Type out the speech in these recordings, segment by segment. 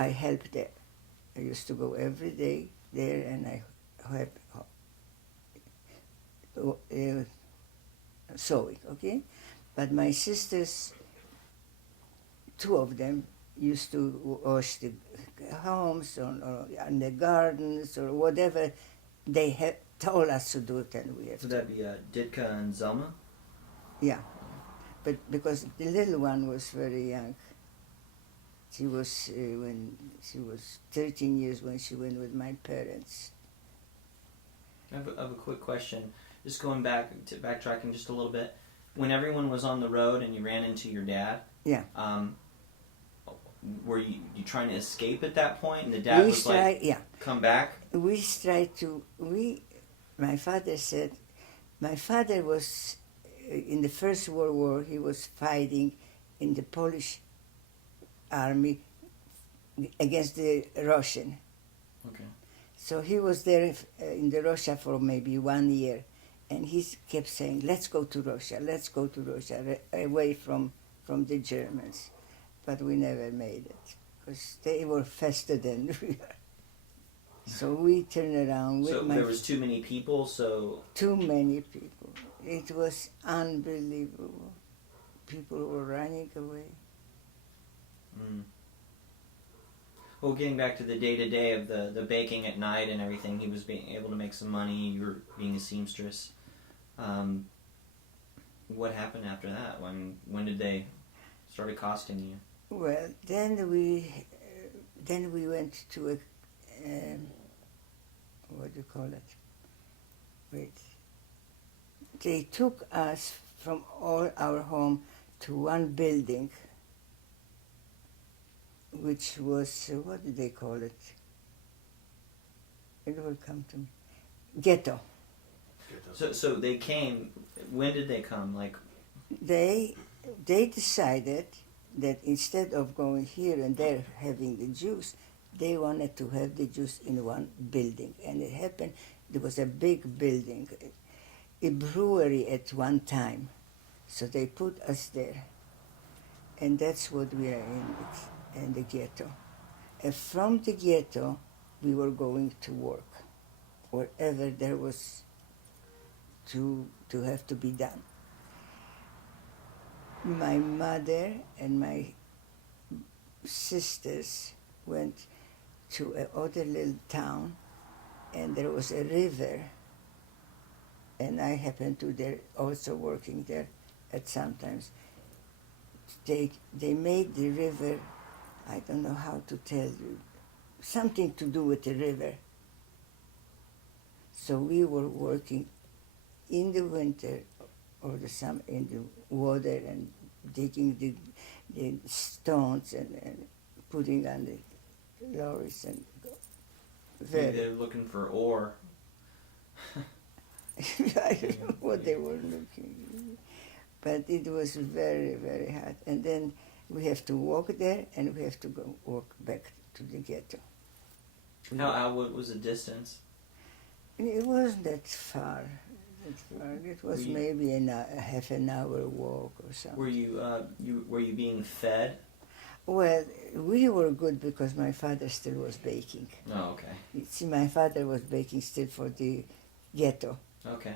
I helped there. I used to go every day there, and I helped sewing, okay? But my sisters, two of them, used to wash the homes or in the gardens or whatever they had told us to do it, and we have Would to. that be Ditka and Zelma? Yeah, but because the little one was very young. She was when she was 13 years when she went with my parents. I have a quick question. Just going backtracking just a little bit. When everyone was on the road and you ran into your dad, Yeah. Were you trying to escape at that point? And the dad was like, yeah. come back? We tried to, my father said, my father was, in the First World War, he was fighting in the Polish army against the Russian. Okay. So he was there in the Russia for maybe 1 year, and he kept saying, let's go to Russia, away from the Germans. But we never made it, because they were faster than we are. So we turned around with there was too many people, so... Too many people. It was unbelievable. People were running away. Mm. Well, getting back to the day-to-day of the baking at night and everything, he was being able to make some money, you were being a seamstress. What happened after that? When did they start accosting you? Well, then we went to a, what do you call it? Wait. They took us from all our home to one building, which was, what did they call it? It will come to me. Ghetto. So they came, when did they come? They decided that instead of going here and there having the Jews, they wanted to have the Jews in one building. And it happened, there was a big building, a brewery at one time. So they put us there. And that's what we are in the ghetto. And from the ghetto, we were going to work, wherever there was to have to be done. My mother and my sisters went to another little town, and there was a river, and I happened to there also working there at sometimes. They made the river, I don't know how to tell you, something to do with the river. So we were working in the winter or the summer in the water and digging the stones and putting on the lorries and Maybe they're looking for ore. I don't know what they were looking, but it was very, very hot. And then we have to walk there, and we have to go walk back to the ghetto. What was the distance? It wasn't that far. It was maybe a half an hour walk or something. Were you being fed? Well, we were good because my father still was baking. Oh, okay. See, my father was baking still for the ghetto. Okay.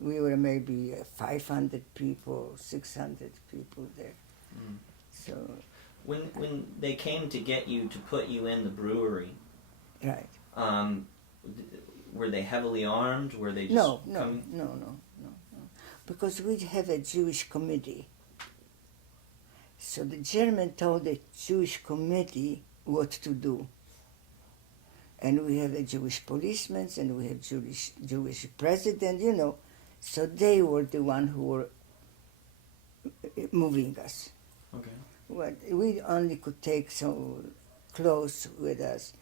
We were maybe 500 people, 600 people there. Mm. So. When they came to get you to put you in the brewery, right. Were they heavily armed? Were they just No. Because we have a Jewish committee. So the German told the Jewish committee what to do. And we have a Jewish policeman, and we have Jewish president, you know. So they were the one who were moving us. Okay. Well, we only could take some clothes with us,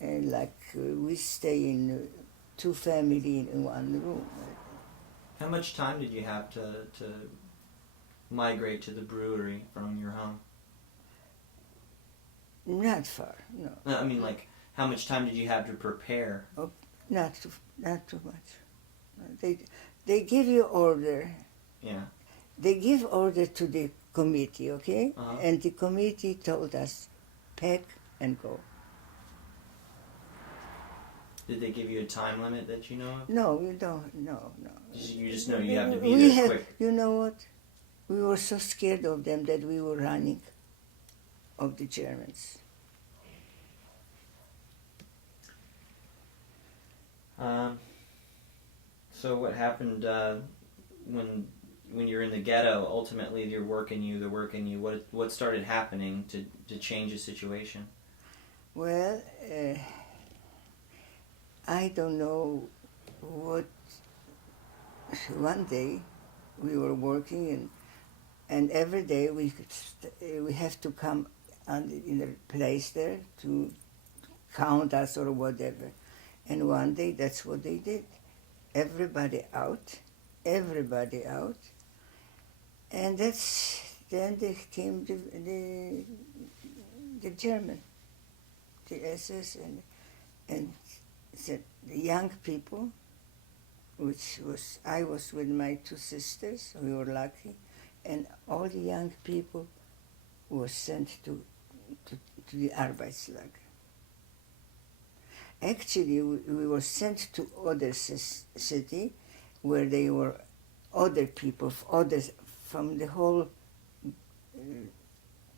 and we stay in two families in one room. How much time did you have to migrate to the brewery from your home? Not far, no. No, I mean, how much time did you have to prepare? Oh, not too much. They give you order. Yeah. They give order to the committee, okay? Uh-huh. And the committee told us, pack and go. Did they give you a time limit that you know of? No, you don't. No. You just know you have to be We there have, quick. you know what? We were so scared of them that we were running of the Germans. So what happened when you're in the ghetto? Ultimately, they're working you. What started happening to change the situation? Well, I don't know what. One day, we were working, and every day we have to come in a place there to count us or whatever. And one day, that's what they did. Everybody out, and then they came the German, the SS, and said the young people, I was with my two sisters. We were lucky, and all the young people were sent to the Arbeitslager. Actually, we were sent to other city where they were other people, others from the whole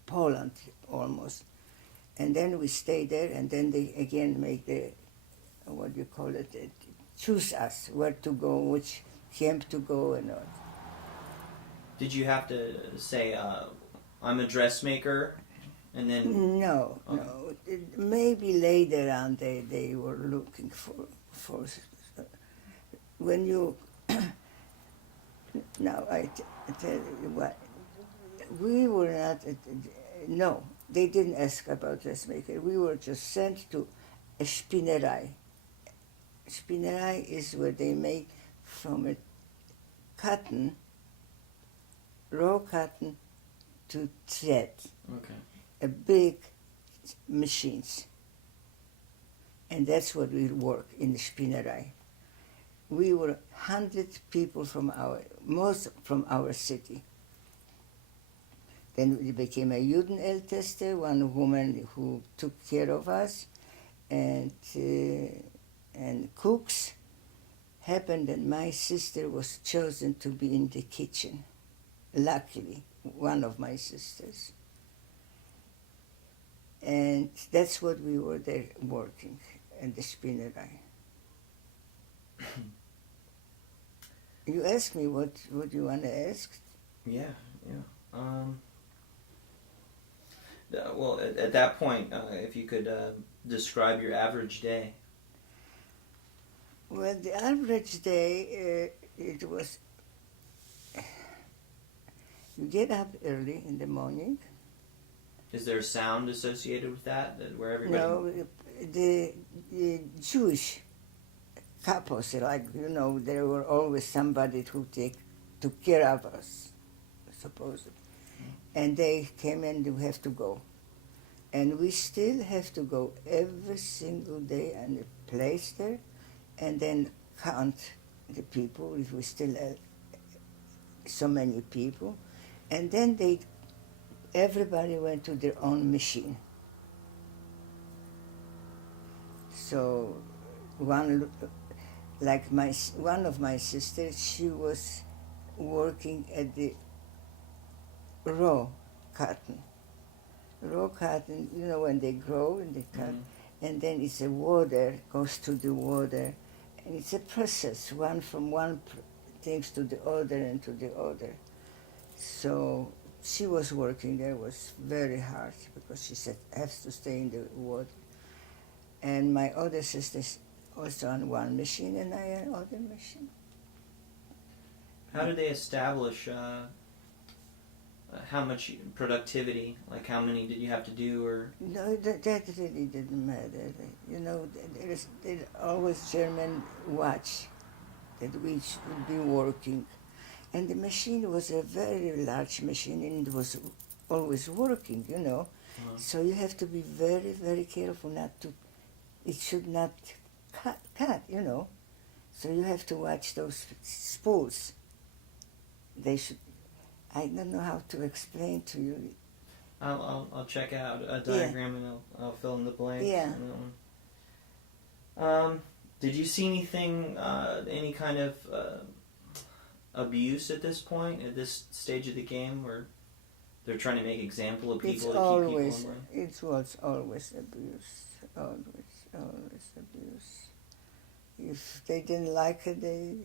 Poland almost. And then we stayed there, and then they again make what do you call it, choose us where to go, which camp to go and all. Did you have to say, I'm a dressmaker? And then No. Maybe later on they were looking for when you. Now I tell you what, we were not. No, they didn't ask about dressmaker. We were just sent to a Spinnerei. Spinnerei is where they make from a cotton, raw cotton, to thread. Okay. A big machines. And that's what we work in the Spinnerei. We were 100 people most from our city. Then we became a Judenälteste, one woman who took care of us, and cooks. Happened that my sister was chosen to be in the kitchen. Luckily, one of my sisters. And that's what we were there working at the Spinnerei. You asked me what you want to ask? Yeah. Well, at that point, if you could describe your average day. Well, the average day, it was, you get up early in the morning. Is there a sound associated with that where everybody... No, the Jewish couples, there were always somebody who took care of us, supposedly. And they came and we have to go. And we still have to go every single day and a place there, and then count the people, if we still have so many people. And then everybody went to their own machine. So one of my sisters, she was working at the raw cotton. Raw cotton, when they grow and they cut, and then it's a water, goes to the water, and it's a process, from one things to the other and to the other. So she was working there, was very hard, because she said, has to stay in the water. And my other sisters also on one machine, and I on other machine. How did they establish how much productivity, like how many did you have to do, or? No, that really didn't matter. There's always German watch that we should be working. And the machine was a very large machine, and it was always working, Uh-huh. So you have to be very, very careful it should not cut, So you have to watch those spools. They should, I don't know how to explain to you. I'll check out a diagram and I'll fill in the blanks. Yeah. On that one. Did you see anything, any kind of abuse at this point, at this stage of the game, where they're trying to make example of people It's to keep always, people in line? it was always abuse, always abuse. If they didn't like it, they...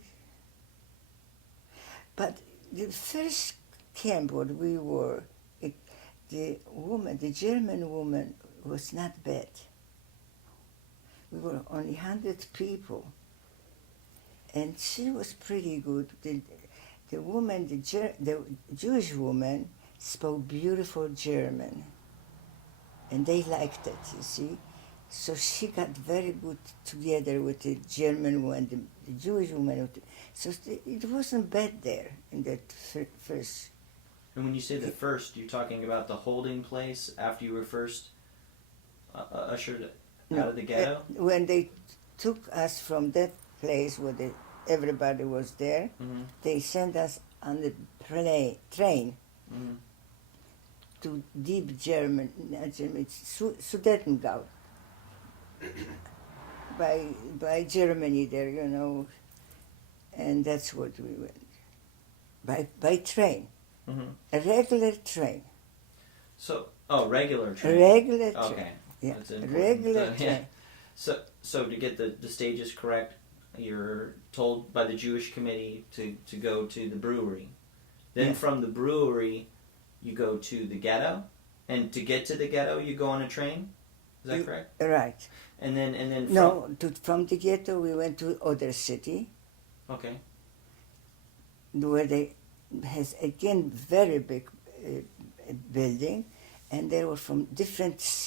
But the first camp where we were, the German woman was not bad. We were only 100 people. And she was pretty good. The woman, the Jewish woman, spoke beautiful German. And they liked it, you see. So she got very good together with the German woman, the Jewish woman. So it wasn't bad there in that first. And when you say the first, you're talking about the holding place after you were first ushered out of the ghetto? When they took us from that place where everybody was there, Mm-hmm. they sent us on the train Mm-hmm. to deep German, not German, it's Sudetengau, by Germany there, you know, and that's what we went. By train, Mm-hmm. a regular train. So, regular A train. regular train. Okay. Yeah, That's a important. regular Yeah. train. So to get the stages correct, you're told by the Jewish committee to go to the brewery. Then Yeah. from the brewery, you go to the ghetto, and to get to the ghetto, you go on a train. Is that correct? Right. And then from, No, from the ghetto we went to other city, okay. where they has again very big building, and they were from different cities.